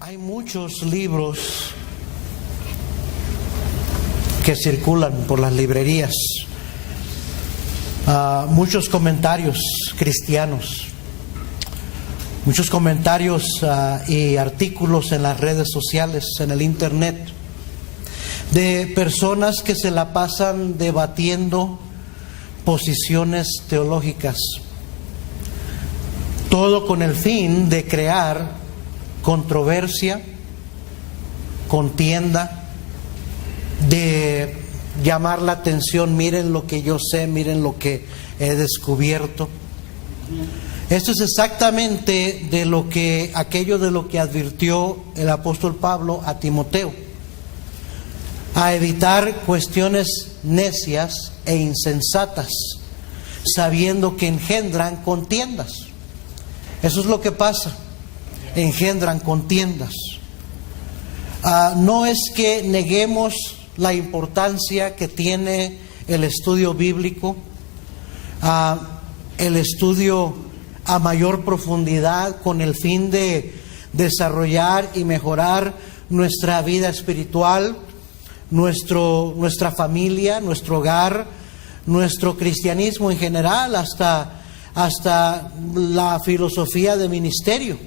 Hay muchos libros que circulan por las librerías, muchos comentarios cristianos, muchos comentarios y artículos en las redes sociales, en el internet, de personas que se la pasan debatiendo posiciones teológicas, todo con el fin de crear controversia, contienda, de llamar la atención. Miren lo que yo sé, miren lo que he descubierto. Esto es exactamente aquello de lo que advirtió el apóstol Pablo a Timoteo: a evitar cuestiones necias e insensatas, sabiendo que engendran contiendas. Eso es lo que pasa, engendran contiendas. No es que neguemos la importancia que tiene el estudio bíblico, el estudio a mayor profundidad, con el fin de desarrollar y mejorar nuestra vida espiritual, nuestra familia, nuestro hogar, nuestro cristianismo en general, hasta la filosofía de ministerio.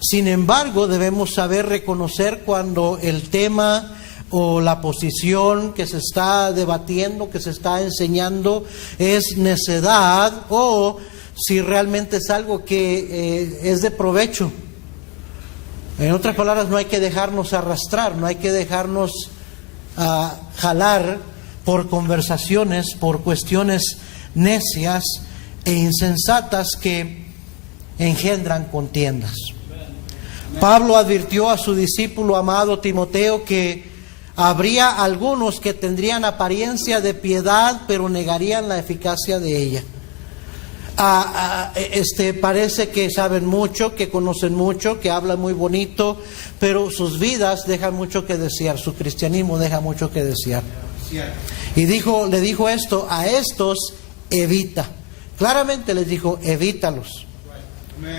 Sin embargo, debemos saber reconocer cuando el tema o la posición que se está debatiendo, que se está enseñando, es necedad, o si realmente es algo que es de provecho. En otras palabras, no hay que dejarnos arrastrar, no hay que dejarnos jalar por conversaciones, por cuestiones necias e insensatas que engendran contiendas. Pablo advirtió a su discípulo amado Timoteo que habría algunos que tendrían apariencia de piedad, pero negarían la eficacia de ella. Parece que saben mucho, que conocen mucho, que hablan muy bonito, pero sus vidas dejan mucho que desear, su cristianismo deja mucho que desear. Y le dijo esto: a estos evita. Claramente les dijo: evítalos.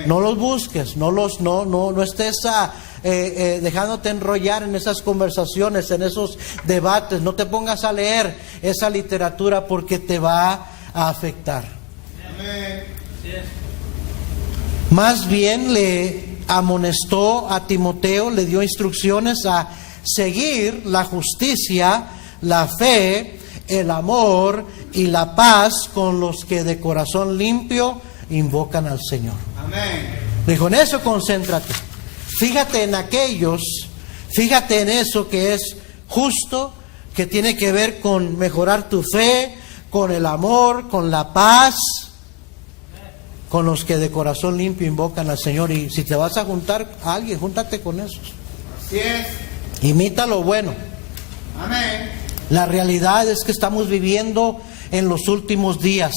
No los busques, no estés dejándote enrollar en esas conversaciones, en esos debates. No te pongas a leer esa literatura porque te va a afectar. Más bien le amonestó a Timoteo, le dio instrucciones a seguir la justicia, la fe, el amor y la paz con los que de corazón limpio invocan al Señor. Amén. Dijo: en eso concéntrate. Fíjate en aquellos, fíjate en eso que es justo, que tiene que ver con mejorar tu fe, con el amor, con la paz, con los que de corazón limpio invocan al Señor. Y si te vas a juntar a alguien, júntate con esos. Así es. Imita lo bueno. Amén. La realidad es que estamos viviendo en los últimos días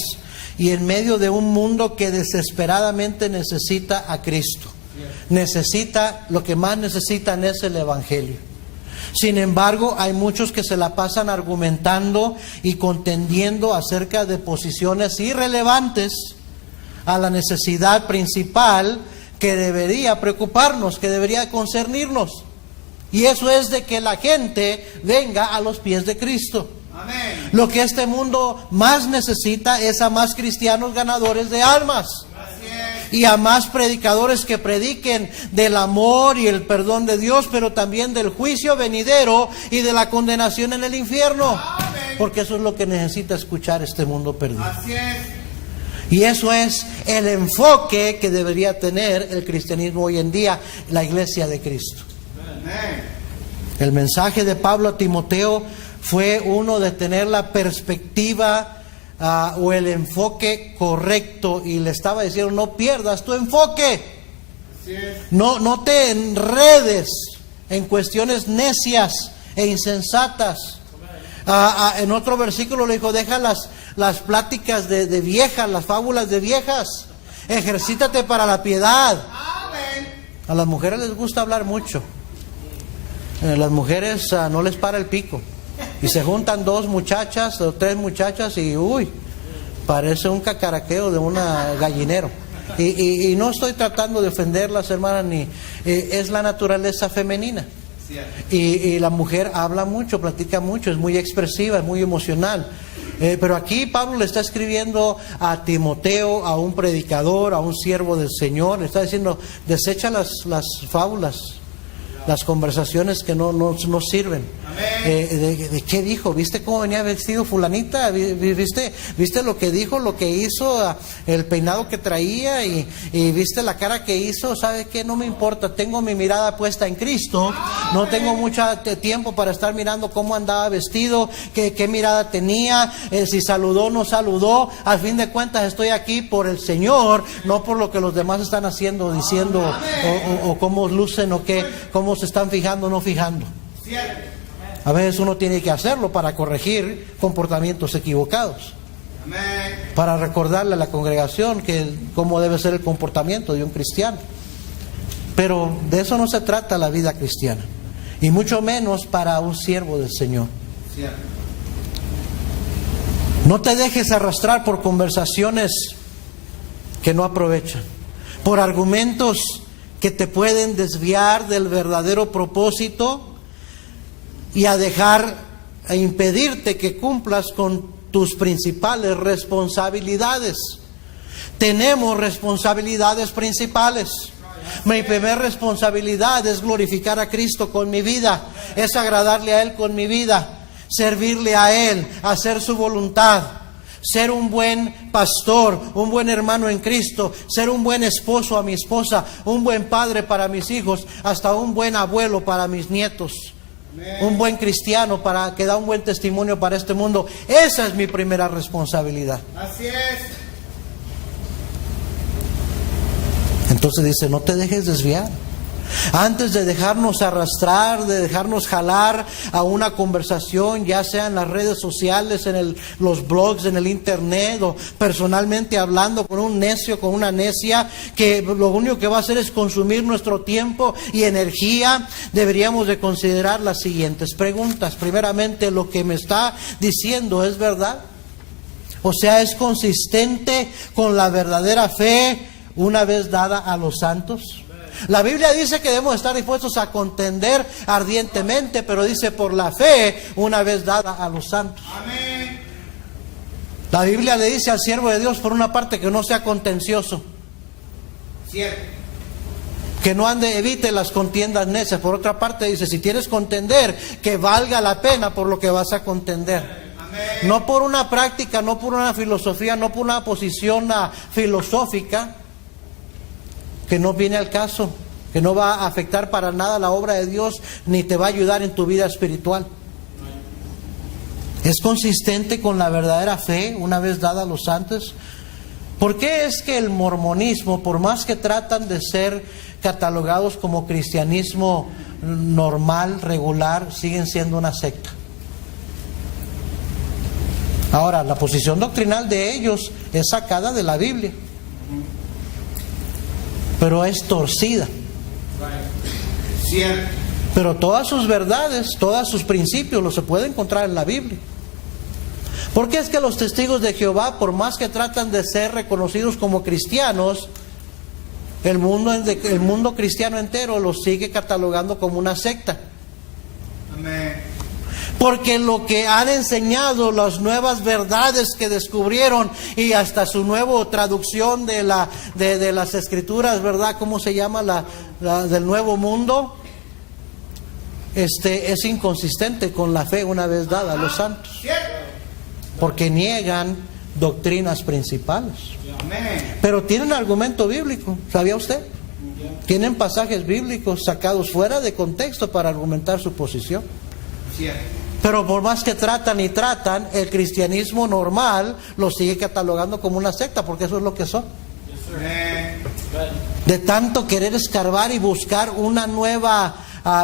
y en medio de un mundo que desesperadamente necesita a Cristo. Lo que más necesitan es el Evangelio. Sin embargo, hay muchos que se la pasan argumentando y contendiendo acerca de posiciones irrelevantes a la necesidad principal que debería preocuparnos, que debería concernirnos. Y eso es de que la gente venga a los pies de Cristo. Amén. Lo que este mundo más necesita es a más cristianos ganadores de almas. Y a más predicadores que prediquen del amor y el perdón de Dios, pero también del juicio venidero y de la condenación en el infierno. Amén. Porque eso es lo que necesita escuchar este mundo perdido. Así es. Y eso es el enfoque que debería tener el cristianismo hoy en día, la iglesia de Cristo. Amén. El mensaje de Pablo a Timoteo fue uno de tener la perspectiva o el enfoque correcto, y le estaba diciendo: no pierdas tu enfoque. Así es. No te enredes en cuestiones necias e insensatas. En otro versículo le dijo: deja las pláticas de viejas, las fábulas de viejas, ejercítate para la piedad. Amén. A las mujeres les gusta hablar mucho. Las mujeres no les para el pico. Y se juntan 2 muchachas o 3 muchachas y parece un cacaraqueo de un gallinero. Y no estoy tratando de ofenderlas, hermanas, ni es la naturaleza femenina. Y la mujer habla mucho, platica mucho, es muy expresiva, es muy emocional. Pero aquí Pablo le está escribiendo a Timoteo, a un predicador, a un siervo del Señor. Le está diciendo, desecha las fábulas, las conversaciones que no sirven. ¿De qué dijo? ¿Viste cómo venía vestido fulanita? ¿Viste lo que dijo, lo que hizo, el peinado que traía y viste la cara que hizo? ¿Sabe qué? No me importa, tengo mi mirada puesta en Cristo. No tengo mucho tiempo para estar mirando cómo andaba vestido, qué mirada tenía, si saludó o no saludó. Al fin de cuentas estoy aquí por el Señor, no por lo que los demás están haciendo, diciendo o cómo lucen o cómo se están fijando o no fijando. A veces uno tiene que hacerlo para corregir comportamientos equivocados, para recordarle a la congregación cómo debe ser el comportamiento de un cristiano. Pero de eso no se trata la vida cristiana, y mucho menos para un siervo del Señor. No te dejes arrastrar por conversaciones que no aprovechan, por argumentos que te pueden desviar del verdadero propósito y a impedirte que cumplas con tus principales responsabilidades. Tenemos responsabilidades principales. Mi primera responsabilidad es glorificar a Cristo con mi vida, es agradarle a Él con mi vida, servirle a Él, hacer su voluntad, ser un buen pastor, un buen hermano en Cristo, ser un buen esposo a mi esposa, un buen padre para mis hijos, hasta un buen abuelo para mis nietos. Un buen cristiano que da un buen testimonio para este mundo. Esa es mi primera responsabilidad. Así es. Entonces dice, no te dejes desviar. Antes de dejarnos arrastrar, de dejarnos jalar a una conversación, ya sea en las redes sociales, en los blogs, en el internet, o personalmente hablando con un necio, con una necia, que lo único que va a hacer es consumir nuestro tiempo y energía, deberíamos de considerar las siguientes preguntas. Primeramente, ¿lo que me está diciendo es verdad? O sea, ¿es consistente con la verdadera fe una vez dada a los santos? La Biblia dice que debemos estar dispuestos a contender ardientemente, pero dice por la fe una vez dada a los santos. Amén. La Biblia le dice al siervo de Dios, por una parte, que no sea contencioso. Cierto. Que no evite las contiendas necias. Por otra parte dice, si quieres contender, que valga la pena por lo que vas a contender. Amén. No por una práctica, no por una filosofía, no por una posición filosófica que no viene al caso, que no va a afectar para nada la obra de Dios, ni te va a ayudar en tu vida espiritual. ¿Es consistente con la verdadera fe una vez dada a los santos? ¿Por qué es que el mormonismo, por más que tratan de ser catalogados como cristianismo normal, regular, siguen siendo una secta? Ahora, la posición doctrinal de ellos es sacada de la Biblia, pero es torcida. Cierto. Pero todas sus verdades, todos sus principios los se puede encontrar en la Biblia. ¿Por qué es que los testigos de Jehová, por más que tratan de ser reconocidos como cristianos, el mundo cristiano entero los sigue catalogando como una secta? Amén. Porque lo que han enseñado, las nuevas verdades que descubrieron, y hasta su nueva traducción de las escrituras, ¿verdad? ¿Cómo se llama? Del Nuevo Mundo. Es inconsistente con la fe una vez dada a los santos. Porque niegan doctrinas principales. Amén. Pero tienen argumento bíblico, ¿sabía usted? Tienen pasajes bíblicos sacados fuera de contexto para argumentar su posición. Cierto. Pero por más que tratan y tratan, el cristianismo normal lo sigue catalogando como una secta, porque eso es lo que son. Amén. De tanto querer escarbar y buscar una nueva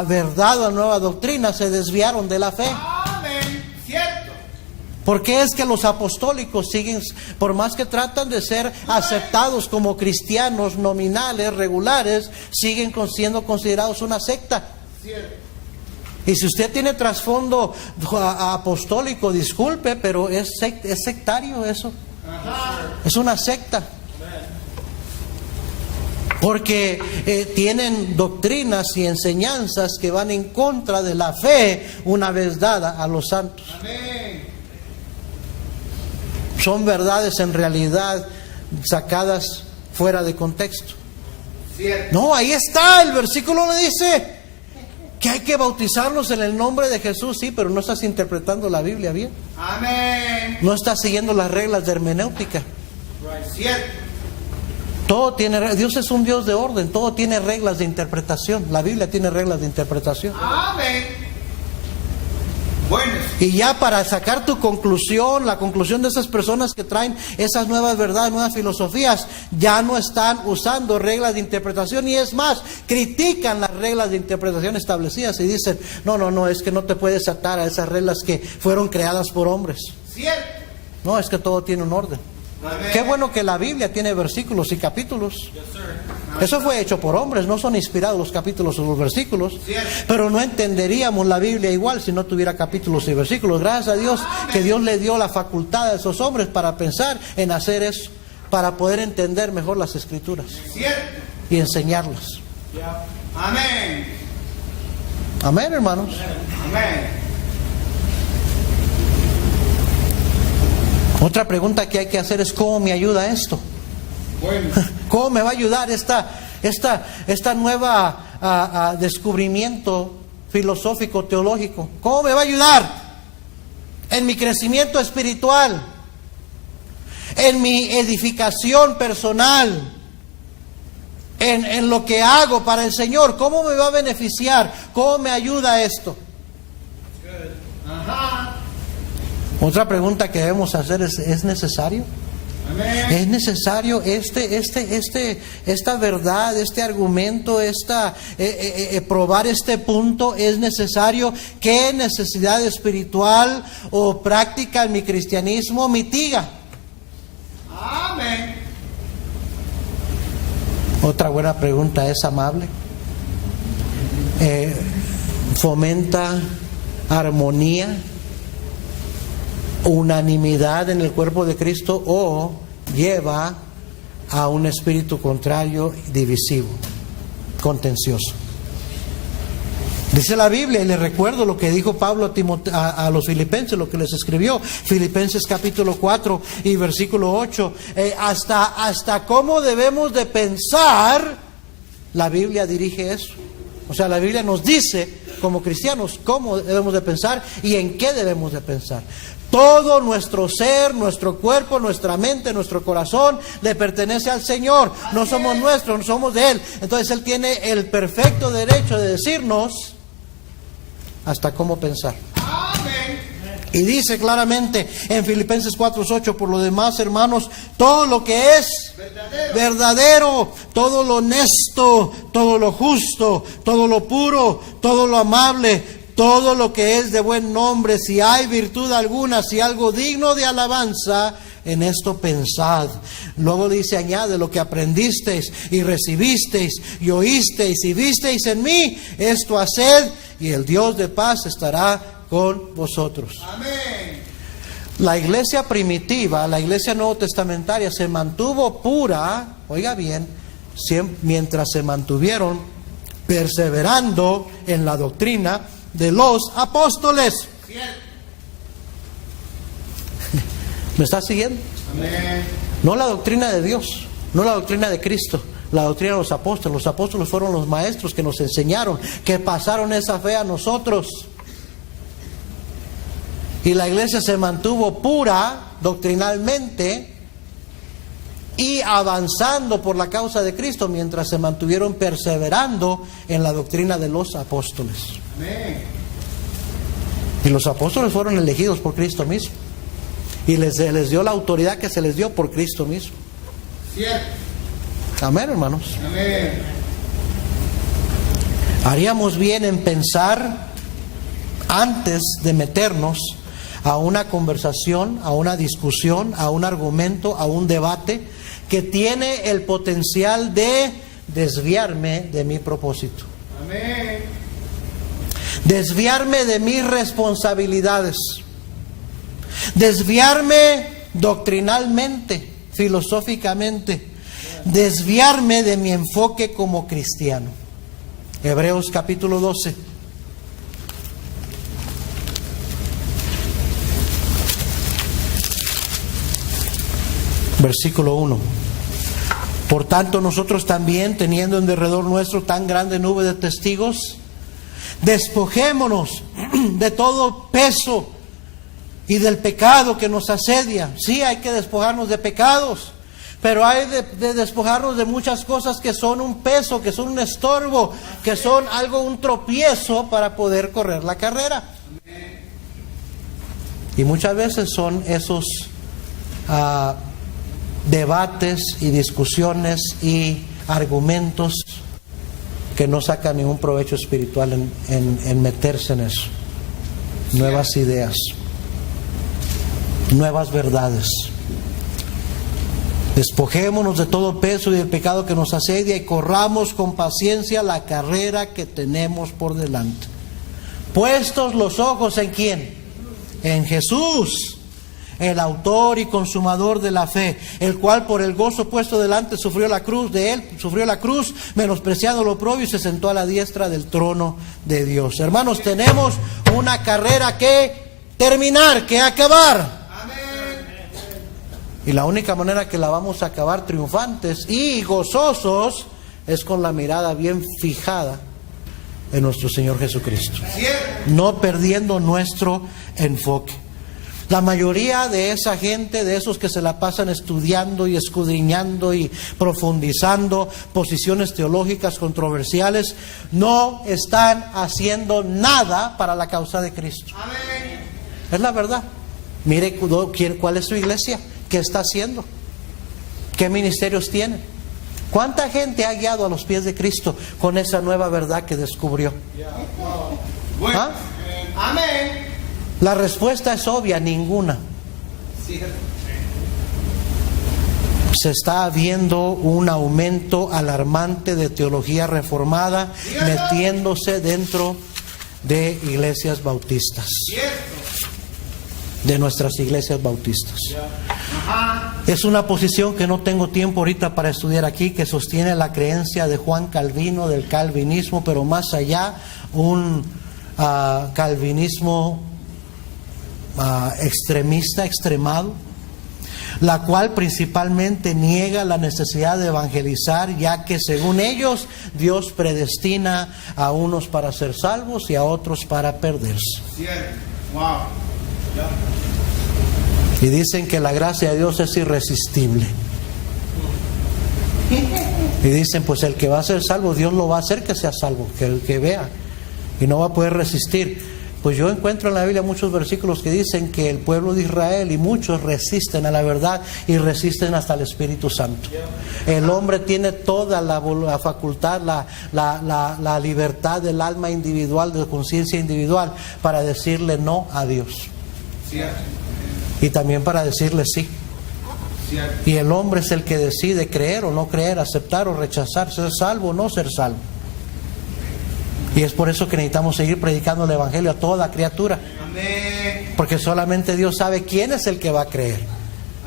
verdad o nueva doctrina, se desviaron de la fe. Amén. Cierto. ¿Por qué es que los apostólicos siguen, por más que tratan de ser aceptados como cristianos nominales, regulares, siguen siendo considerados una secta? Cierto. Y si usted tiene trasfondo apostólico, disculpe, pero es sectario eso. Ajá. Es una secta. Porque tienen doctrinas y enseñanzas que van en contra de la fe una vez dada a los santos. Amén. Son verdades en realidad sacadas fuera de contexto. Cierto. No, ahí está, el versículo le dice que hay que bautizarlos en el nombre de Jesús, sí, pero no estás interpretando la Biblia bien. Amén. No estás siguiendo las reglas de hermenéutica. Cierto. Todo tiene, Dios es un Dios de orden, todo tiene reglas de interpretación. La Biblia tiene reglas de interpretación. Amén. Bueno. Y ya para sacar tu conclusión, la conclusión de esas personas que traen esas nuevas verdades, nuevas filosofías, ya no están usando reglas de interpretación, y es más, critican las reglas de interpretación establecidas y dicen, no, es que no te puedes atar a esas reglas que fueron creadas por hombres. Cierto. No, es que todo tiene un orden. Amén. Qué bueno que la Biblia tiene versículos y capítulos. Eso fue hecho por hombres, no son inspirados los capítulos o los versículos. Cierto. Pero no entenderíamos la Biblia igual si no tuviera capítulos y versículos. Gracias a Dios que Dios le dio la facultad a esos hombres para pensar en hacer eso, para poder entender mejor las Escrituras Cierto. y enseñarlas. Amén. Amén, hermanos. Amén. Otra pregunta que hay que hacer es ¿cómo me ayuda esto? Bueno. ¿Cómo me va a ayudar esta nueva descubrimiento filosófico, teológico? ¿Cómo me va a ayudar en mi crecimiento espiritual, en mi edificación personal, en lo que hago para el Señor? ¿Cómo me va a beneficiar? ¿Cómo me ayuda esto? Ajá. Otra pregunta que debemos hacer ¿es necesario? Amén. ¿Es necesario esta verdad, este argumento, probar este punto? ¿Es necesario? ¿Qué necesidad espiritual o práctica en mi cristianismo mitiga? Amén. Otra buena pregunta, ¿es amable? ¿Fomenta armonía, unanimidad en el cuerpo de Cristo, o lleva a un espíritu contrario, divisivo, contencioso? Dice la Biblia, y les recuerdo lo que dijo Pablo a los filipenses, lo que les escribió, Filipenses capítulo 4 y versículo 8, hasta cómo debemos de pensar, la Biblia dirige eso. O sea, la Biblia nos dice como cristianos cómo debemos de pensar y en qué debemos de pensar. Todo nuestro ser, nuestro cuerpo, nuestra mente, nuestro corazón le pertenece al Señor. No somos nuestros, no somos de Él. Entonces Él tiene el perfecto derecho de decirnos hasta cómo pensar. Amén. Y dice claramente en Filipenses 4:8, por lo demás, hermanos, todo lo que es verdadero, todo lo honesto, todo lo justo, todo lo puro, todo lo amable, todo lo que es de buen nombre, si hay virtud alguna, si algo digno de alabanza, en esto pensad. Luego dice, añade, lo que aprendisteis y recibisteis y oísteis y visteis en mí, esto haced, y el Dios de paz estará con vosotros. Amén. La iglesia primitiva, la iglesia nuevo testamentaria, se mantuvo pura, oiga bien, mientras se mantuvieron perseverando en la doctrina de los apóstoles. Cierto. ¿Me está siguiendo? Amén. No la doctrina de Dios, no la doctrina de Cristo, la doctrina de los apóstoles. Los apóstoles fueron los maestros que nos enseñaron, que pasaron esa fe a nosotros. Y la iglesia se mantuvo pura doctrinalmente y avanzando por la causa de Cristo mientras se mantuvieron perseverando en la doctrina de los apóstoles. Amén. Y los apóstoles fueron elegidos por Cristo mismo. Y les dio la autoridad que se les dio por Cristo mismo. Cierto. Amén, hermanos. Amén. Haríamos bien en pensar antes de meternos a una conversación, a una discusión, a un argumento, a un debate que tiene el potencial de desviarme de mi propósito. Amén. Desviarme de mis responsabilidades. Desviarme doctrinalmente, filosóficamente. desviarme de mi enfoque como cristiano. Hebreos capítulo 12. Versículo 1. Por tanto, nosotros también, teniendo en derredor nuestro tan grande nube de testigos, despojémonos de todo peso y del pecado que nos asedia. Sí, hay que despojarnos de pecados, pero hay de despojarnos de muchas cosas que son un peso, que son un estorbo, que son un tropiezo para poder correr la carrera. Y muchas veces son esos debates y discusiones y argumentos que no sacan ningún provecho espiritual en meterse en eso. Nuevas ideas, nuevas verdades. Despojémonos de todo peso y del pecado que nos asedia y corramos con paciencia la carrera que tenemos por delante. Puestos los ojos ¿en quién? En Jesús, el autor y consumador de la fe, el cual por el gozo puesto delante sufrió la cruz, menospreciando lo oprobio, y se sentó a la diestra del trono de Dios. Hermanos, tenemos una carrera que terminar, que acabar. Y la única manera que la vamos a acabar triunfantes y gozosos es con la mirada bien fijada en nuestro Señor Jesucristo, no perdiendo nuestro enfoque. La mayoría de esa gente, de esos que se la pasan estudiando y escudriñando y profundizando posiciones teológicas controversiales, no están haciendo nada para la causa de Cristo. Amén. Es la verdad. Mire cuál es su iglesia, qué está haciendo, qué ministerios tiene, cuánta gente ha guiado a los pies de Cristo con esa nueva verdad que descubrió. ¿Ah? Amén. La respuesta es obvia, ninguna. Se está viendo un aumento alarmante de teología reformada metiéndose dentro de iglesias bautistas, de nuestras iglesias bautistas. Es una posición que no tengo tiempo ahorita para estudiar aquí, que sostiene la creencia de Juan Calvino, del calvinismo, pero más allá, un calvinismo extremista, extremado, la cual principalmente niega la necesidad de evangelizar, ya que según ellos Dios predestina a unos para ser salvos y a otros para perderse. Wow. Y dicen que la gracia de Dios es irresistible. Y dicen, pues el que va a ser salvo, Dios lo va a hacer que sea salvo, que el que vea, y no va a poder resistir. Pues yo encuentro en la Biblia muchos versículos que dicen que el pueblo de Israel y muchos resisten a la verdad y resisten hasta el Espíritu Santo. El hombre tiene toda la facultad, la libertad del alma individual, de conciencia individual, para decirle no a Dios. Y también para decirle sí. Y el hombre es el que decide creer o no creer, aceptar o rechazar, ser salvo o no ser salvo. Y es por eso que necesitamos seguir predicando el Evangelio a toda criatura. Amén. Porque solamente Dios sabe quién es el que va a creer.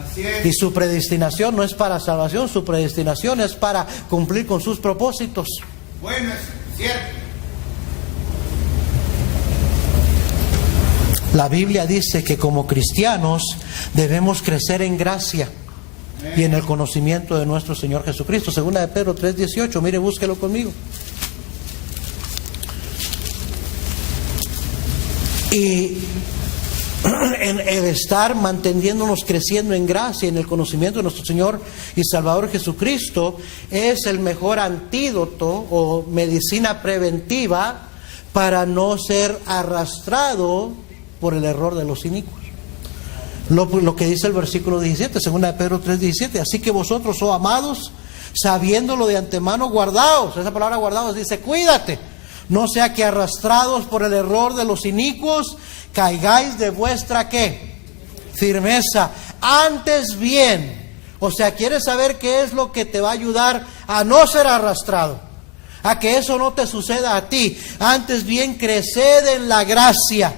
Así es. Y su predestinación no es para salvación, su predestinación es para cumplir con sus propósitos. Bueno, es cierto. La Biblia dice que como cristianos debemos crecer en gracia y en el conocimiento de nuestro Señor Jesucristo. Segunda de Pedro 3:18, mire, búsquelo conmigo. Y en el estar manteniéndonos creciendo en gracia, en el conocimiento de nuestro Señor y Salvador Jesucristo, es el mejor antídoto o medicina preventiva para no ser arrastrado por el error de los inicuos. Lo que dice el versículo 17, segunda de Pedro 3:17, así que vosotros, oh amados, sabiéndolo de antemano, guardaos. Esa palabra guardaos dice, cuídate. No sea que arrastrados por el error de los inicuos, caigáis de vuestra ¿qué? Firmeza. Antes bien, o sea, ¿quieres saber qué es lo que te va a ayudar a no ser arrastrado? A que eso no te suceda a ti. Antes bien, creced en la gracia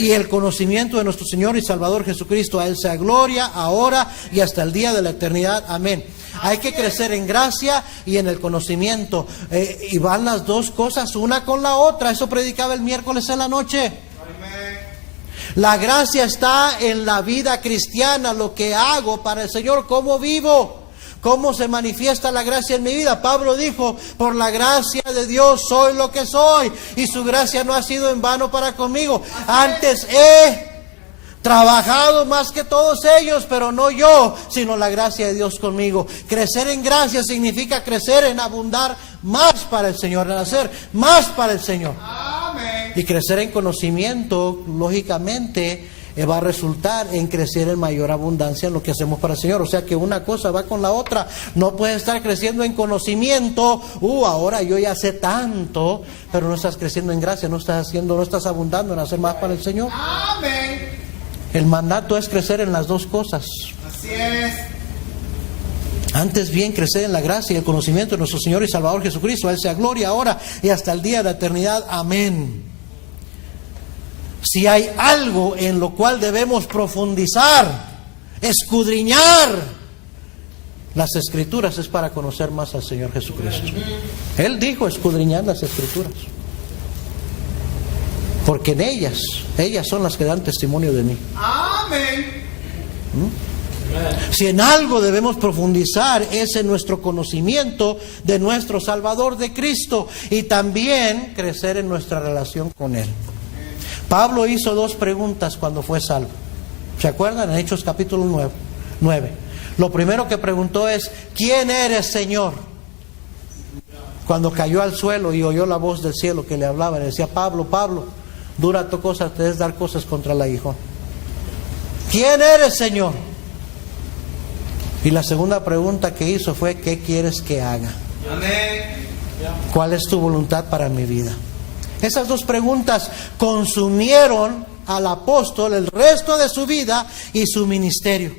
y el conocimiento de nuestro Señor y Salvador Jesucristo. A Él sea gloria, ahora y hasta el día de la eternidad. Amén. Hay que crecer en gracia y en el conocimiento. Y van las dos cosas una con la otra. Eso predicaba el miércoles en la noche. La gracia está en la vida cristiana, lo que hago para el Señor, cómo vivo. ¿Cómo se manifiesta la gracia en mi vida? Pablo dijo, por la gracia de Dios soy lo que soy, y su gracia no ha sido en vano para conmigo. Antes he trabajado más que todos ellos, pero no yo, sino la gracia de Dios conmigo. Crecer en gracia significa crecer en abundar más para el Señor, en hacer más para el Señor. Amén. Y crecer en conocimiento, lógicamente, va a resultar en crecer en mayor abundancia en lo que hacemos para el Señor. O sea que una cosa va con la otra. No puedes estar creciendo en conocimiento. Ahora yo ya sé tanto, pero no estás creciendo en gracia, no estás abundando en hacer más para el Señor. Amén. El mandato es crecer en las dos cosas. Así es. Antes bien, crecer en la gracia y el conocimiento de nuestro Señor y Salvador Jesucristo. A Él sea gloria ahora y hasta el día de la eternidad. Amén. Si hay algo en lo cual debemos profundizar, escudriñar las Escrituras, es para conocer más al Señor Jesucristo. Él dijo escudriñar las Escrituras, porque en ellas son las que dan testimonio de mí. Amén. Si en algo debemos profundizar, es en nuestro conocimiento de nuestro Salvador, de Cristo, y también crecer en nuestra relación con Él. Pablo hizo dos preguntas cuando fue salvo. ¿Se acuerdan? En Hechos capítulo 9. Lo primero que preguntó es, ¿quién eres, Señor? Cuando cayó al suelo y oyó la voz del cielo que le hablaba, le decía, Pablo, Pablo, dura tu cosa, te es dar cosas contra el aguijón. ¿Quién eres, Señor? Y la segunda pregunta que hizo fue, ¿qué quieres que haga? Amén. ¿Cuál es tu voluntad para mi vida? Esas dos preguntas consumieron al apóstol el resto de su vida y su ministerio.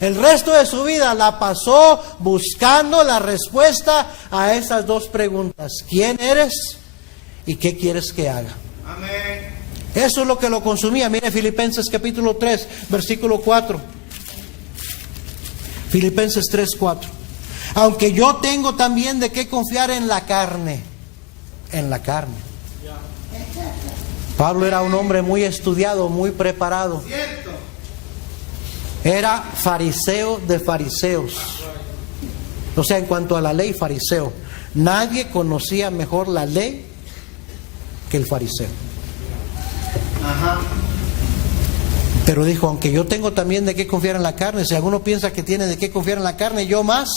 El resto de su vida la pasó buscando la respuesta a esas dos preguntas. ¿Quién eres? ¿Y qué quieres que haga? Amén. Eso es lo que lo consumía. Mire Filipenses capítulo 3, versículo 4. Filipenses 3, 4. Aunque yo tengo también de qué confiar en la carne. En la carne. Pablo era un hombre muy estudiado, muy preparado. Cierto. Era fariseo de fariseos. O sea, en cuanto a la ley, fariseo. Nadie conocía mejor la ley que el fariseo. Ajá. Pero dijo, aunque yo tengo también de qué confiar en la carne, si alguno piensa que tiene de qué confiar en la carne, yo más,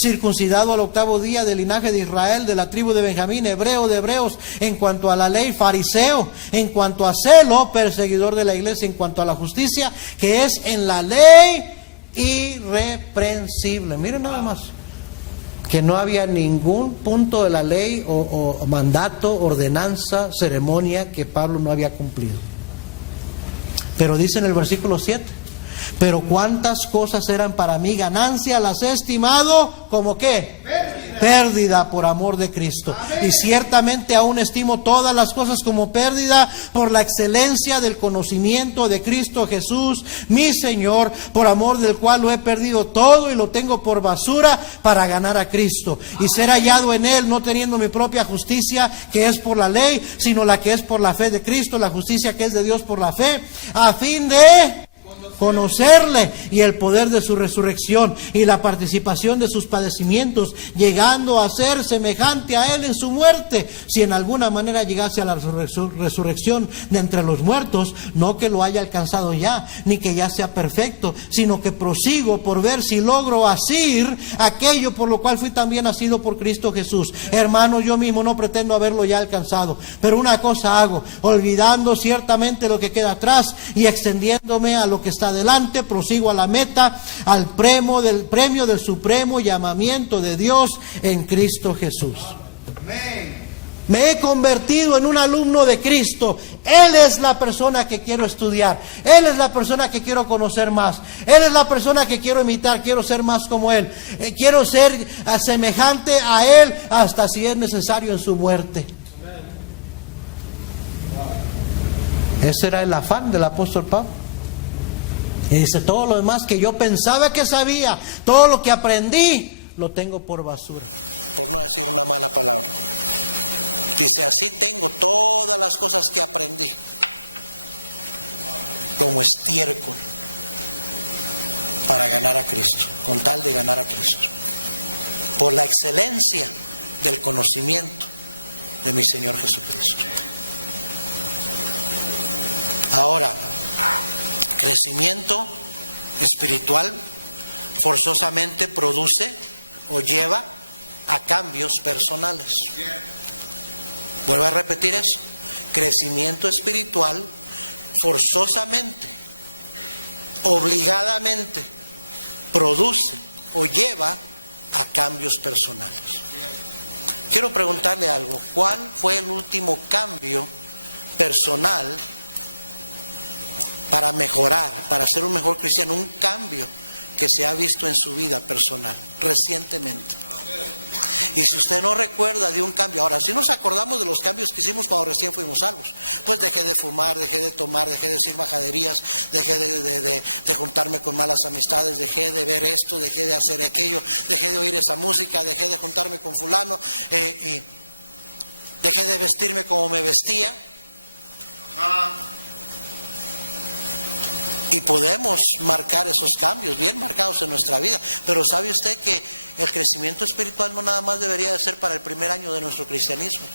circuncidado al 8º día, del linaje de Israel, de la tribu de Benjamín, hebreo de hebreos, en cuanto a la ley, fariseo, en cuanto a celo, perseguidor de la iglesia, en cuanto a la justicia, que es en la ley, irreprensible. Miren nada más, que no había ningún punto de la ley o mandato, ordenanza, ceremonia que Pablo no había cumplido. Pero dice en el versículo 7, pero cuántas cosas eran para mí ganancia, las he estimado como ¿qué? Pérdida por amor de Cristo. Amén. Y ciertamente aún estimo todas las cosas como pérdida por la excelencia del conocimiento de Cristo Jesús, mi Señor, por amor del cual lo he perdido todo y lo tengo por basura para ganar a Cristo y ser hallado en Él, no teniendo mi propia justicia que es por la ley, sino la que es por la fe de Cristo, la justicia que es de Dios por la fe, a fin de conocerle y el poder de su resurrección y la participación de sus padecimientos, llegando a ser semejante a Él en su muerte, si en alguna manera llegase a la resurrección de entre los muertos, no que lo haya alcanzado ya, ni que ya sea perfecto, sino que prosigo por ver si logro asir aquello por lo cual fui también asido por Cristo Jesús. Hermanos, yo mismo no pretendo haberlo ya alcanzado, pero una cosa hago, olvidando ciertamente lo que queda atrás y extendiéndome a lo que está adelante, prosigo a la meta, al premio del supremo llamamiento de Dios en Cristo Jesús. Amén. Me he convertido en un alumno de Cristo. Él es la persona que quiero estudiar. Él es la persona que quiero conocer más. Él es la persona que quiero imitar. Quiero ser más como Él. Quiero ser semejante a Él hasta si es necesario en su muerte. Ese era el afán del apóstol Pablo. Y dice, todo lo demás que yo pensaba que sabía, todo lo que aprendí, lo tengo por basura, por no decir una mala palabra. Dice, así tengo todas las cosas que aprendí como estiércol para ganar a Cristo, con tal de ganar a Cristo, por la excelencia del conocimiento de mi Señor Jesucristo. Ahora, crecimiento espiritual forzosamente produce o lleva a cambios personales. Vuelvo a repetir eso. Crecimiento espiritual forzosamente, obligadamente, produce o lleva a cambios personales. Quiero preguntarle algo. ¿Cuál fue el último cambio personal para mejorar, para ser un mejor cristiano? Un cambio que se ha visto en su vida personal recientemente. Y si usted no recuerda de un cambio, ahora sí nos acordamos de los cambios que hicimos cuando recién fuimos salvos. Pues dejé de fumar, dejé de tomar, dejé de decir majaderías, dejé de juntarme con malas amistades, dejé de ver esto, dejé de hacer aquello, dejé de oír esa música, dejé de juntarme con fulano, y dejé de vestirme como me vestía. Y podemos marcar esos cambios bien marcados en nuestra vida. Pero ¿sabe usted que el crecimiento espiritual no nada más debería de ser para el primer año de nuestro cristianismo?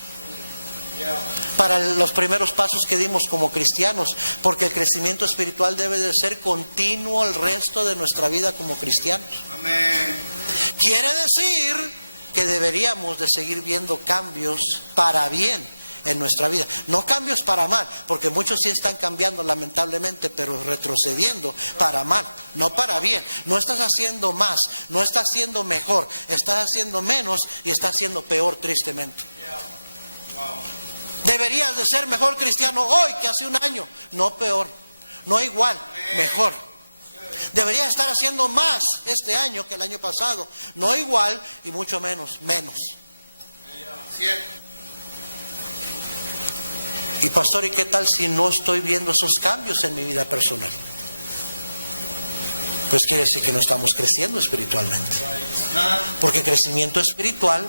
Para los primeros pasos que dimos como cristianos. Porque el crecimiento espiritual debe de ser continuo el resto de nuestra vida como cristianos. Amén. Quiere decir que deberíamos de seguir viendo cambios para bien en nuestra vida, no cambios para mal, porque muchos sí están cambiando lamentablemente, pero retrocediendo para mal, no para bien. No estás haciendo más, no estás haciendo mejor, estás haciendo menos y estás haciendo peor, tristemente. Deberías de ser mejor cristiano hoy que hace un año, no peor, no igual, mejor. Deberías estar haciendo más este año que el año pasado, no igual y mucho menos. Y pastor, ¿y qué tal si no estoy viendo esos cambios en mi vida personal? Pues quiere decir que no estamos creciendo espiritualmente. Porque crecimiento espiritual,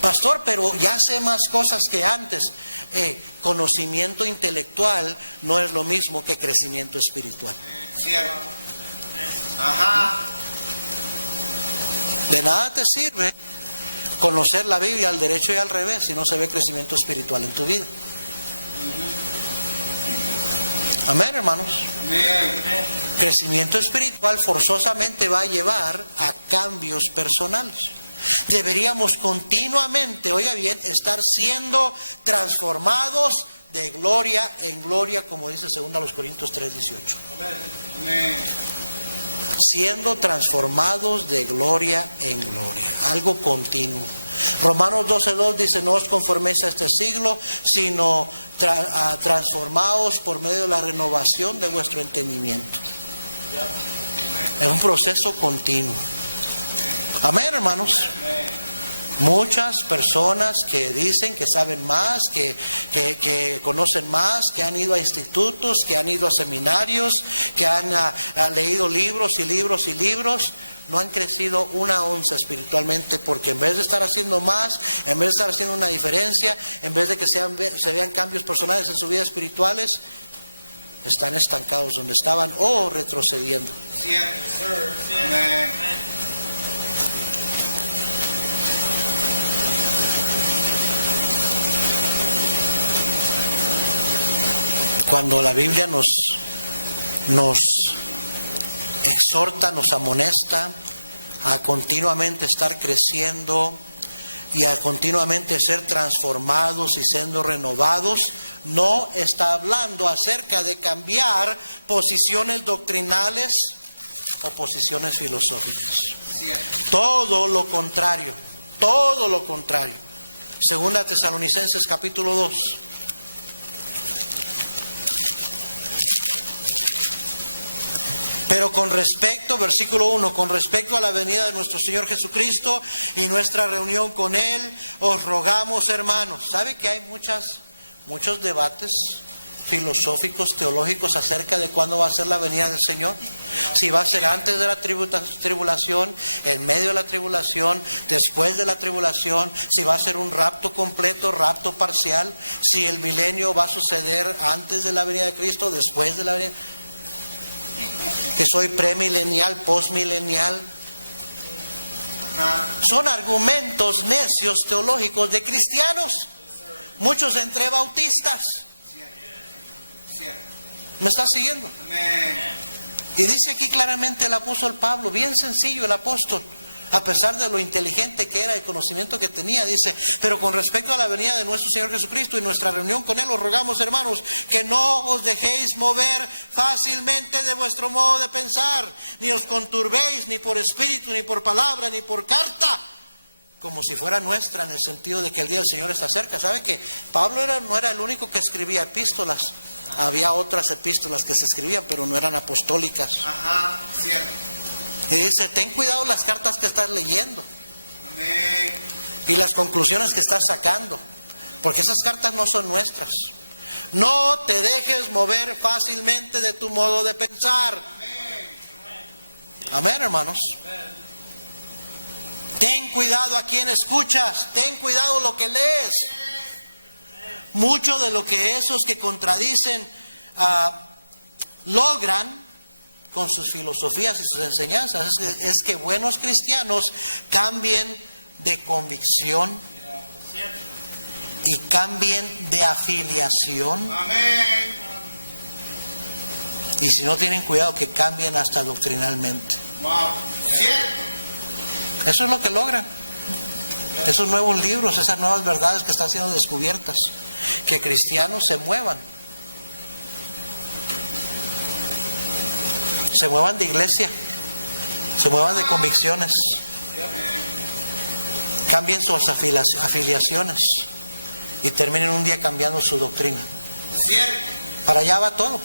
pastor, pero ya sé más cosas que antes. Conocimiento intelectual no es lo mismo que crecimiento espiritual. De nada te sirve conocer la Biblia al derecho y al revés si no se ve crecimiento espiritual en tu vida. Amén, hermanos. Crecimiento espiritual forzosamente va a llevar a cambios personales. Deberíamos continuamente, oiga bien, estar siendo transformados de gloria en gloria, como dice 2 Corintios 3:18. Siendo transformados de gloria en gloria, algo continuo. Romanos 12:2 dice, no os conforméis a este siglo, sino transformaos por medio de la renovación de vuestro entendimiento. Es un proceso continuo. Amén, hermanos. Muchas personas que dicen que saben más, que conocen más, que han ido a institutos, que han ido a seminarios, que han leído libros y libros y libros, no han crecido una onza espiritualmente, porque en vez de estar haciendo más, en vez de estar haciendo una diferencia, en vez de que se vean cambios personales en sus vidas espirituales, están estancados donde estaban o retrocediendo. Cuando la Biblia nos exhorta, nos amonesta a continuamente estar creciendo y a continuamente ser transformados y siendo renovados, no está hablando acerca de cambiar posiciones doctrinales o posiciones filosóficas. Todo lo contrario, todo lo contrario. Segunda Tesalonicenses capítulo 2. Pero con respecto, versículo 1, con respecto a la venida de nuestro Señor Jesucristo y nuestra reunión con Él, os rogamos, hermanos. ¿Sabe que hay muchos debates, filosóficos, teológicos acerca de cuándo va a ser la venida del Señor. Si va a ser antes de la tribulación, en medio de la tribulación, después de la tribulación, si va a ser un rapto completo, rapto parcial, si el milenio va a suceder antes de la venida de Cristo, después de la venida. Que soy premilenial, postmilenial. Son argumentos necios teológicos de cristianos, muchos entre bautistas. ¿Me está siguiendo? Y dice aquí claramente el apóstol Pablo, bien sencillo el apóstol, a pesar de lo inteligente que era, el conocimiento que tenía, dice: pero con respecto a la venida de nuestro Señor Jesucristo y nuestra reunión con Él, os rogamos, hermanos, que no os dejéis mover fácilmente de vuestro modo de pensar, ni os conturbéis ni por espíritu, ni por palabra, ni por carta, como si fuera nuestra, en el sentido de que el día del Señor está cerca. ¿Sabe que Pablo no era el único que escribía epístolas? Había otras epístolas que se escribían, pero no eran apostólicas. Ajá, cierto. Y dice: ten cuidado las cartas que estás leyendo. Amén. Y las conclusiones que estás sacando, porque esas cartas no son nuestras. No te dejes mover fácilmente de tu modo de pensar. Amén, hermanos. Ten cuidado a quien escuchas. Ten cuidado lo que lees. Mucho de lo que esos que contradicen logran con sus filosofías y sus enseñanzas es que buenos cristianos cambien de convicción y cambien de afiliación. Amén. Y si no tienen cuidado, que cambien hasta doctrinalmente. Wow. Cierto. Eso es lo que logran. Esos nuevos libros, esas nuevas verdades que están siendo descubiertas, que cristianos se muevan de iglesia, se muevan de convicciones, cambien sus afiliaciones y terminen un día cambiando su doctrina. Cierto. Para allá va todo.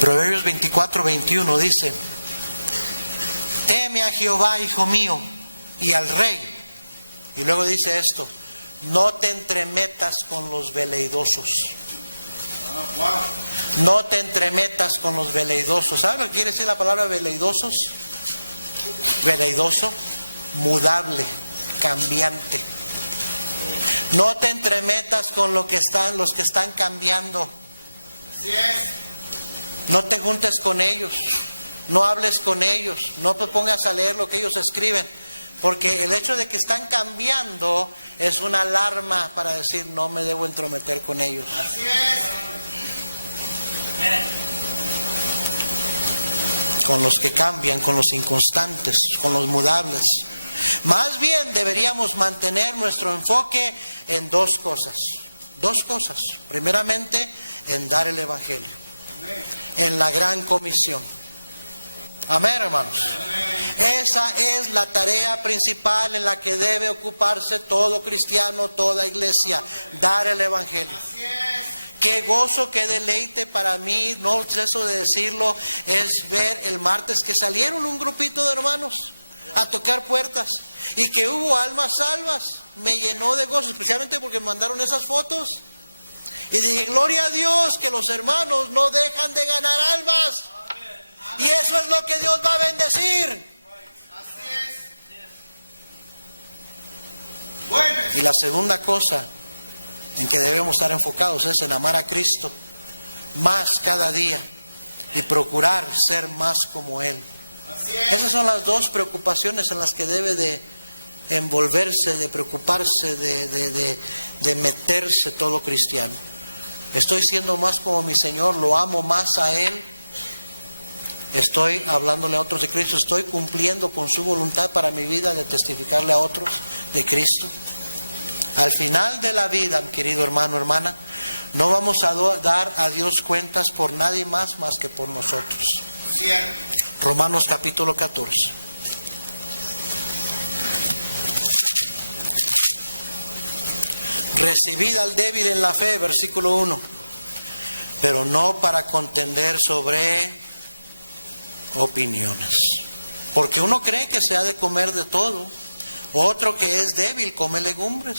Proverbios 24:21 dice: teme a Jehová, hijo mío, y al rey. Y luego dice esto: no te entremetas con los veleidosos. No te entremetas con los veleidosos. ¿Sabes lo que quiere decir la palabra veleidosos? Veleidoso, mudable, cambiante. No te entremetas con los que están cambiando. Así es. No te juntes con ellos. No hables con ellos. No te pongas a leer lo que ellos escriben. Porque el hecho de que están cambiando es una alarma para decir: no me debo entrometer con ellos. Así es. Con los que cambian, con los inconstantes, con los mudables. Más bien deberíamos mantener nuestro enfoque en dos cosas. Dos cosas. Primeramente, en dar el Evangelio. En la gran comisión. Amén, hermanos. Esa es la tarea principal en la que debe ocuparse todo cristiano, toda iglesia: dar el Evangelio. Qué gozo, qué deleite para mí, no ceso de decirlo, es ver el martes que salieron un grupito de hermanos a tocar puertas y que hubo almas salvas. Me llenó de gozo, especialmente porque me mandaron esas fotos. Y dije: gloria a Dios, que los hermanos no dejan de ganar almas. Y eso es lo que Dios va a bendecir. Y la segunda cosa en que debemos estar enfocados es en amar a Cristo más cada día y procurar ser más como Él. Esas son las dos preocupaciones en las que debe de envolverse, de preocuparse, de meterse todo cristiano. Estoy siendo más como mi Señor, lo amo más a Él. Estoy hablándole a otros de Cristo, estoy cumpliendo con su voluntad para mi vida de testificarle a otros de Cristo. Al final de la vida, mi querido hermano, hermana, no vamos a dar a Dios cuentas por nadie más que por nosotros. Cierto. Romanos capítulo 14. Recibid al débil en la fe, versículo 1, pero no para contender sobre opiniones. Porque uno cree que se ha de comer de todo, otro que es débil come legumbres.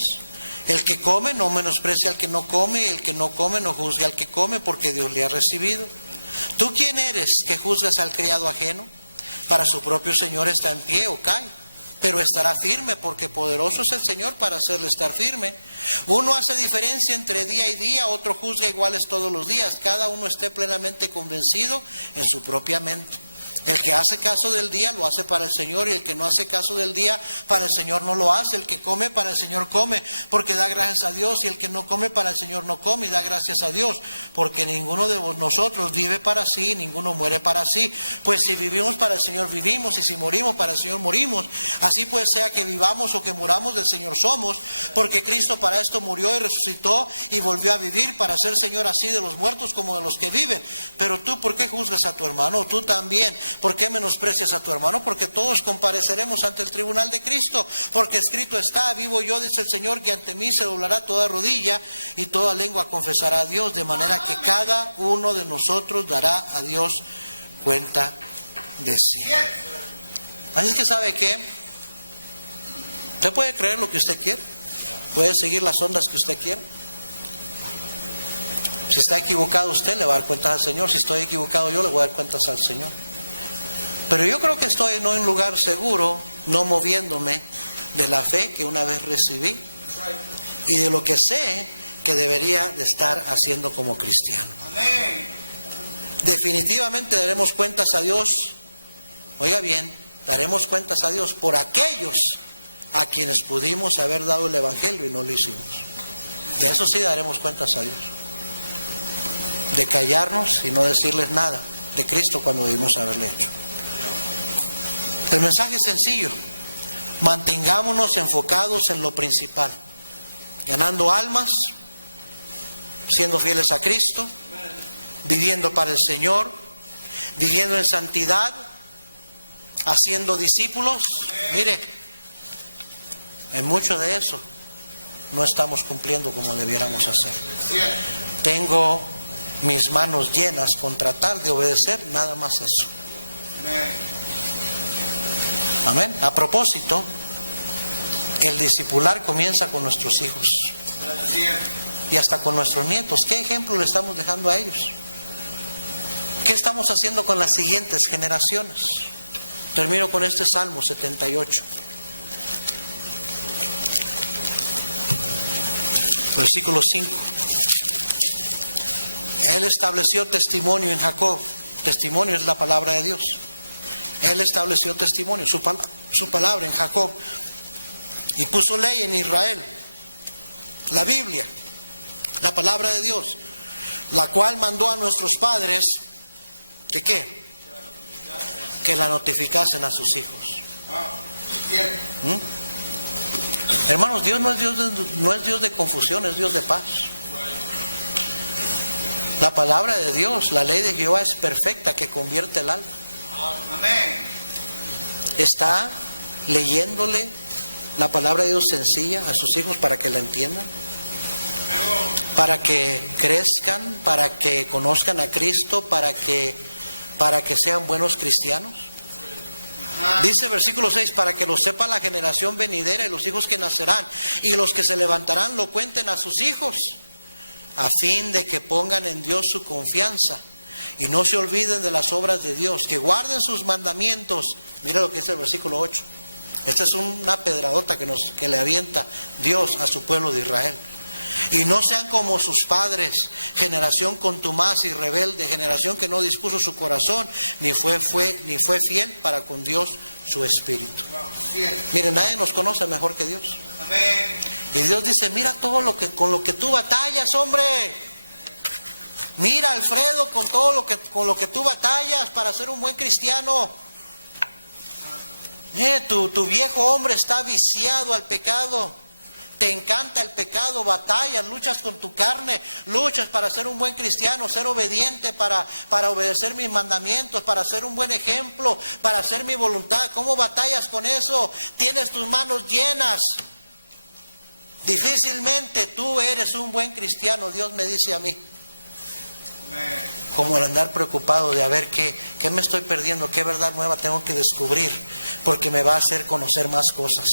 El que come no menosprecia al que no come, y el que no come no juzgue al que come, porque Dios le ha recibido. ¿Tú quién eres que juzgas al criado ajeno? Para su propio Señor está en pie o cae, pero estará firme, porque poderoso es el Señor para hacerle estar firme. Uno hace diferencia entre día y día, otro juzga iguales todos los días. Cada uno esté plenamente convencido en su propia mente. El que hace caso del día lo hace para el Señor, y el que no hace caso del día para el Señor no lo hace. El que come para el Señor come, porque da gracias a Dios, y el que no come para el Señor no come y da gracias a Dios, porque ninguno de nosotros vive para sí, ninguno muere para sí. Pues si vivimos para el Señor vivimos, y si morimos para el Señor morimos. Así pues, sea que vivamos o que muramos, del Señor somos, porque Cristo para esto murió y resucitó y volvió a vivir, para ser Señor así de los muertos como de los que viven. Pero tú, ¿por qué juzgas a tu hermano? Tú también, ¿por qué menosprecias a tu hermano? Porque todos compareceremos ante el tribunal de Cristo, porque escrito está: vivo yo, dice el Señor, que ante mí se doblará toda rodilla y toda lengua confesará a Dios, de manera que cada uno de nosotros dará a Dios cuenta de sí. Así es que, ¿sabe qué? Usted puede creer lo que usted quiere, puede seguir las ondas que usted quiera. Si está equivocado usted, le va a dar cuentas al Señor. Si estoy equivocado yo, le voy a dar cuentas al Señor. Pero yo creo que estoy no en un lugar seguro, no moviéndome de la fe que una vez recibí y de lo que sé que debería de estar haciendo como cristiano. Definitivamente daremos cuentas a Dios, oiga bien, daremos cuentas a Dios por aquellos a quienes pudimos haber dado el Evangelio y no lo hicimos. De eso sí daremos cuentas a Dios. De callarnos y no decirles nada de Cristo cuando debimos haberle hecho. El mensaje es sencillo: mantengámonos enfocados en lo principal, ganando almas, siendo fieles a Cristo, viviendo para el Señor, viviendo en santidad, haciendo discípulos. Mire, en mucho de eso no estamos cumpliendo como debiéramos hacer. Tengo mis manos llenas con tratar de obedecer, nada más eso. Amén. A propósito, el discipular comienza con nuestros hijos y hasta con nuestros nietos. ¿Qué ejemplo le estamos dejando a ellos? ¿Qué estamos haciendo con las siguientes generaciones? Termino con este Salmo 78, versículo 5. Él estableció testimonio en Jacob. Testimonio es la palabra de Dios. Él estableció testimonio, su palabra en Jacob, y puso ley en Israel, la Biblia, la palabra de Dios, la cual mandó a nuestros padres que ¿qué? Que la notificasen a sus hijos. Hermanos, Dios no es Dios de confusión, es Dios de paz. La palabra de Dios, la ley de Jehová es perfecta, que convierte el alma. Amén. ¿Está leyéndole la palabra de Dios sencilla a sus hijos para que la entiendan? Para que crezcan, para que conozcan a Cristo, para que sean buenos cristianos. Dice versículo 6: para que lo sepa la generación venidera y los hijos que nacerán, y los que se levantarán lo cuenten a sus hijos, a fin de que pongan en Dios su confianza y no se olviden de las obras de Dios, que guarden sus mandamientos. Mira lo que dice el versículo 8. Esta es una pedradota que le avienta Dios a su pueblo de Israel. Y no sean como sus padres, generación contumaz y rebelde, generación que no dispuso su corazón, ni fue fiel para con Dios su espíritu. Miren, nadie nos conoce mejor que Dios. Y Dios dice: mira todo con lo que tú batallas, hombre. Mira, Alfredo, con lo que tú batallas para ser un buen cristiano. Tu viejo hombre está viciado al pecado. Te encanta el pecado, batallas, luchas con tu carne, luchas para ser un buen cristiano, ser obediente, para obedecer mis mandamientos, para ser un buen ejemplo, para hacer mi voluntad. ¿Cómo batallas con eso? Tienes tus manos llenas. Difícilmente tú eres un buen cristiano, Dios me dice a mí. Como al andar preocupado de a ver qué me estoy perdiendo, qué verdad nueva tengo que descubrir, porque me va a hacer conocer más cosas.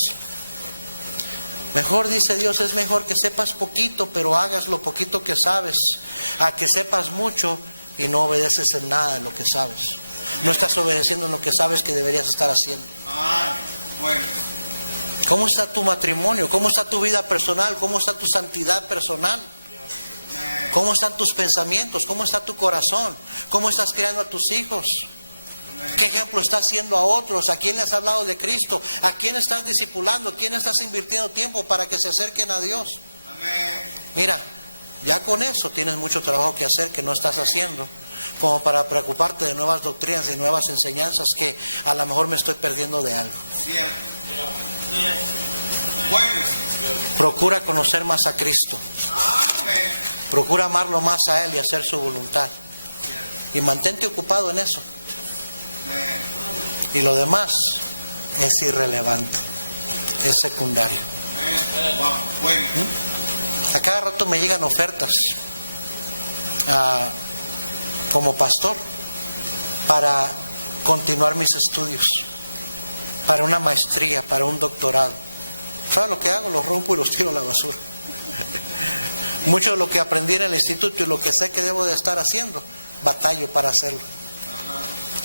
Mejor, dice Dios, es mejor que sepas poquito, pero hagas lo poquito que sabes, a que sepas mucho y no obedeces en nada de lo que sabes. No estás obedeciendo en lo que sabes que deberías estar haciendo. Bueno. ¿Cómo está tu matrimonio? ¿Cómo está tu vida personal? ¿Cómo está tu santidad personal? ¿Cómo están tus pensamientos? ¿Cómo está tu corazón? ¿Cómo estás criando a tus hijos? ¿Qué ejemplo estás haciendo a otros? ¿A quién le has hablado de Cristo? ¿A quién estás discipulando? ¿A quién estás invirtiendo tiempo para que se acerquen a Dios? Mira, ya con eso tienes mucho trabajo que hacer que no estás haciendo, como para preocuparte de nuevas doctrinas y nuevas enseñanzas que a lo mejor me estoy perdiendo de algo. Procura conocer más a Cristo. Procura amarlo más a Él y hacer su voluntad. Y mantente ocupado en eso. Y lo demás es irrelevante, es secundario. A cada rato me llegan ofertas como pastor para continuar mis estudios, para una maestría, para un doctorado. ¿Sabes lo que hago? Los rompo y los tiro a la basura. Mucho de lo que aprendí en el instituto y lo que sé que debo de estar haciendo, batallo para hacerlo,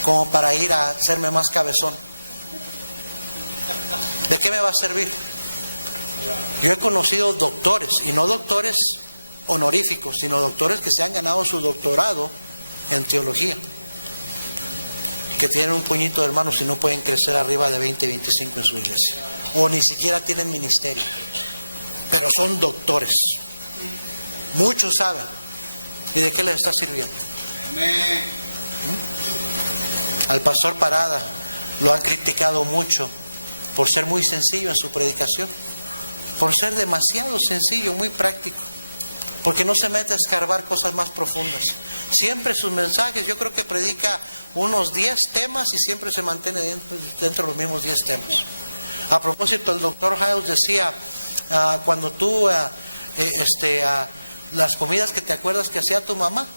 como para ir a hacerme más cabezón. ¿De qué me va a servir? Yo he conocido doctores, y no doctores honoríficos, sino doctores que se han ganado su doctorado en teología, que tienen un puñito de hermanos y no pueden crecer arriba de 20, 25 en su iglesia, o ni siquiera tienen ministerio, pero son doctores. Muchos saben. ¿Y de qué les está sirviendo? Al pastor Parada lo han criticado mucho por ser muy sencillo en su predicación, por ser demasiado sencillo, muy práctico, porque no se mete a escarbar cosas más profundas. Siempre sus mensajes, yo creo que predica unos 10 temas y siempre se mantiene dentro de los mismos 10 temas. A propósito, el doctor Hiles decía, cuando tú las comidas que te acuerdas que hacía tu mamá,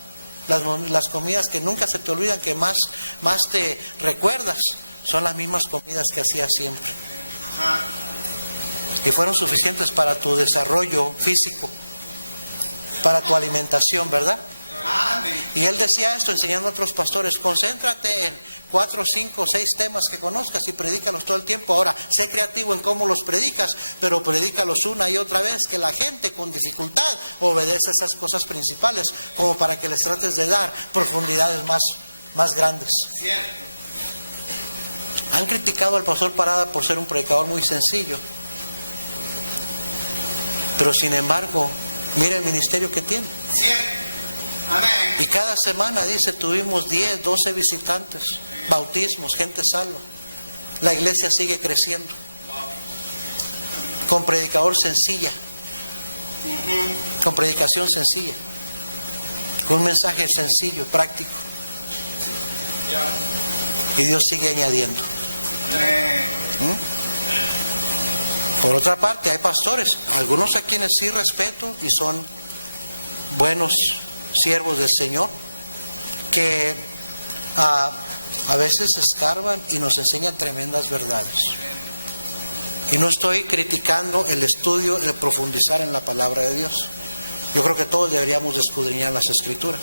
las comidas que nunca se te olvidan, que más te recuerdas, son las mismas comidas que hacía siempre. Y fueron suficientes para tu desarrollo físico, para tu alimentación, ¿verdad? Y él decía esto enseñando a otros pastores: concéntrate en 4, 5, 6 temas que conozcas y predícalos todo el tiempo. Ahora, sé creativo en cómo los predicas, pero predícalos una y otra vez, que la gente con dificultad obedece esas cosas principales, como para que les trates de dar profundidades más grandes. Han criticado al pastor Parada por ser un predicador muy sencillo, pero sin embargo, mira el ministerio que tiene. Amén. Y cada semana, dice, tuvimos 10, 12 visitantes, bautismos, gente salva. La iglesia sigue creciendo. Con predicador sencilla, con predicación sencilla, con un mensaje sencillo, práctico. Y Dios sigue añadiendo. Por otra parte, hay pastores, algunos a quienes sí respeto y son buenos siervos del Señor, que a veces escarban y nos enseñan tremendas verdades. Y no estoy criticando el estudio, el profundizar en la palabra de Dios. Yo creo que todos deberíamos de escudriñar las Escrituras.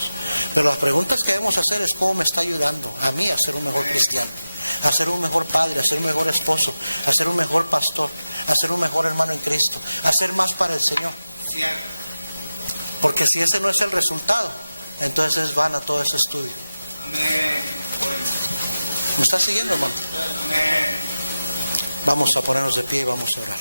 Pero las preguntas que debemos hacer es: ¿cómo me está ayudando a mí a ser un mejor cristiano? A ser un mejor padre, a ser un mejor esposo, a ser un mejor pastor, a ser un mejor hermano en Cristo, a ser más para el Señor. Porque si ese no es el resultado, entonces es vano todo ese estudio. ¿Me está siguiendo, hermano? Vamos a ponernos de pie y vamos a orar.